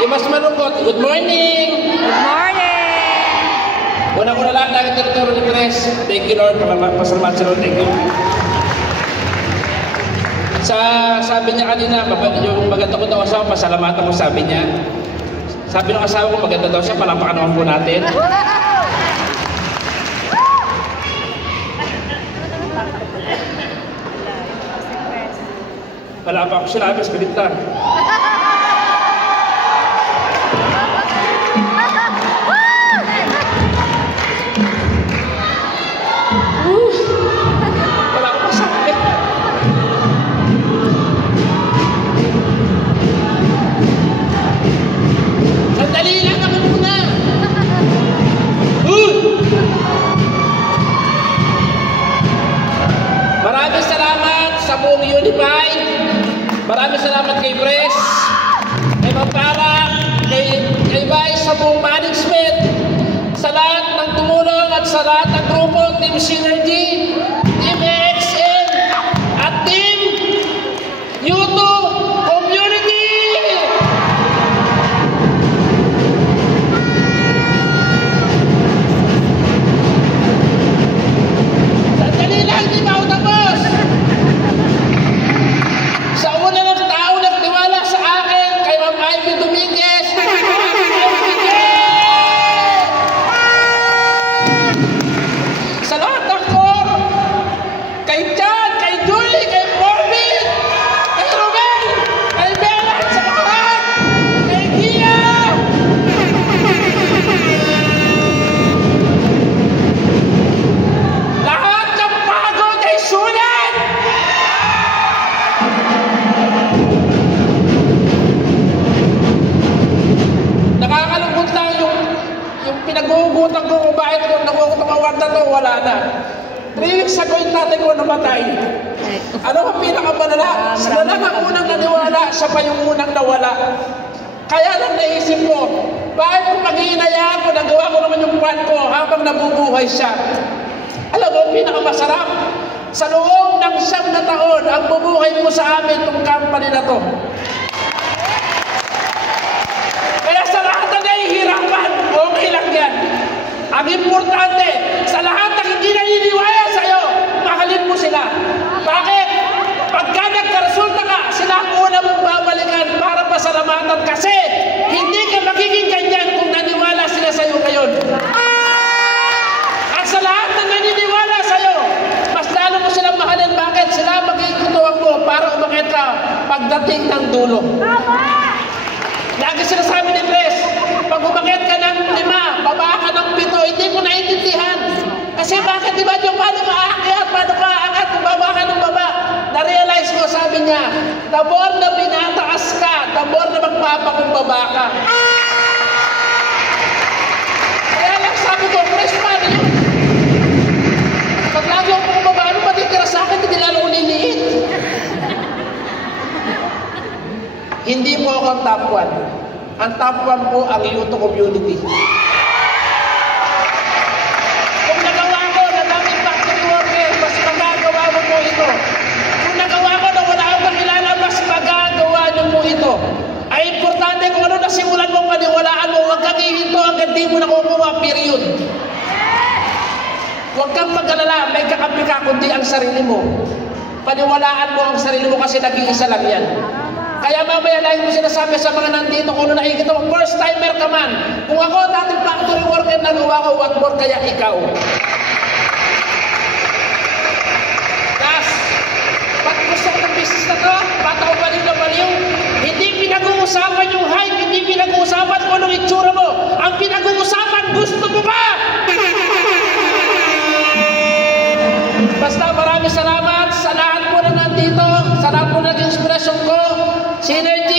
Yung mas malungkot, good morning! Good morning! Una ko na lahat, dahil tinuturo ni Pres. Thank you, Lord. Pasalamat sa Lord. Thank you. Sabi niya kanina, yung maganda ko daw asawa, pasalamatan ko, sabi niya. Sabi ng asawa ko, maganda daw siya, palampakan naman po natin. Wala pa ako sinabi, spirit lang. Wala ako masabi. Sandali lang ako muna. Maraming salamat sa buong Unified. Maraming salamat kay Pres, kay Mapara, kay Vice, sa buong management, sa lahat ng tumulong at sa lahat ng grupo, Team Synergy, Team AXN, at Team YouTube Community! Sandali lang, hindi pa ako tapos! Sa una ng tao nagtiwala sa akin, kay Ma'am Ivy Dominguez, sa lahat ng core, kay Chad, kay Julie, kay Corbin, kay Romel, kay Bella, sa lahat, kay Gia, lahat ng pagod ay sulit! Nakakalungkot lang yung pinag-uugutan ko kung bakit ko nakukutawan na to, wala na. 3 weeks ago yung tatay ko namatay. Ano ang pinakamalala? Sila lang ang unang naniwala, siya pa yung unang nawala. Kaya lang naisip ko, bakit kung mag-iinayaan ko, nagawa ko naman yung plan ko habang nabubuhay siya. Alam mo, ang pinakamasarap, sa loob ng 9 na taon, ang bubuhay mo sa amin itong company na to. Kaya sa lahat na nahihirapan, okay lang yan. Ang importante, sa lahat na hindi naniniwala sa'yo, mahalin mo sila. Bakit? Pagka nagkaresulta ka, sila ang una mong babalikan para pasalamatan kasi hindi ka magiging ganyan kung naniwala sila sa'yo ngayon. At sa lahat na naniniwala sa'yo, mas lalo mo silang mahalin. Bakit? Sila magiging kutuwag mo para umakit ka pagdating ng dulo. Lagi sinasabi ni Pres, pag umakit ka ng 5, baba ka ng 7, hindi ko naiintindihan. Kasi bakit, di ba, yung paano ka aakyat, paano ka aangat, kung baba ka ng baba. Na-realize ko, sabi niya, the more na binataas ka, the more na magpapakumbaba ka. Kaya lang sabi ko, Pres, paano yun? Pag lagi ako kumababa, ano matitira sa akin, hindi lalo ko niliit. Hindi mo ako ang top 1. Ang top 1 po ang YouTube Community. Kung nagawa ko na daming factory worker, mas magagawa mo po ito. Kung nagawa ko na wala akong kakilala, mas magagawa niyo po ito. Ay importante kung ano nasimulan mo, paniwalaan mo, huwag kang ihinto hanggang di mo nakukuha, period. Huwag kang mag-alala, may kakampi ka, kundi ang sarili mo. Paniwalaan mo ang sarili mo kasi nag-iisa lang yan. Kaya mamaya lang mo sinasabi sa mga nandito kung ano nakikita mo, first timer ka man. Kung ako dating factory worker, nagawa ko, what more kaya ikaw? Tapos, pag gusto ko ng business na to, bata ko baliw na baliw, hindi pinag-uusapan yung height, hindi pinag-uusapan kung anong itsura mo. Ang pinag-uusapan, gusto mo ba? Basta maraming salamat sa lahat po na nandito, sa lahat po na naging inspirasyon ko. Synergy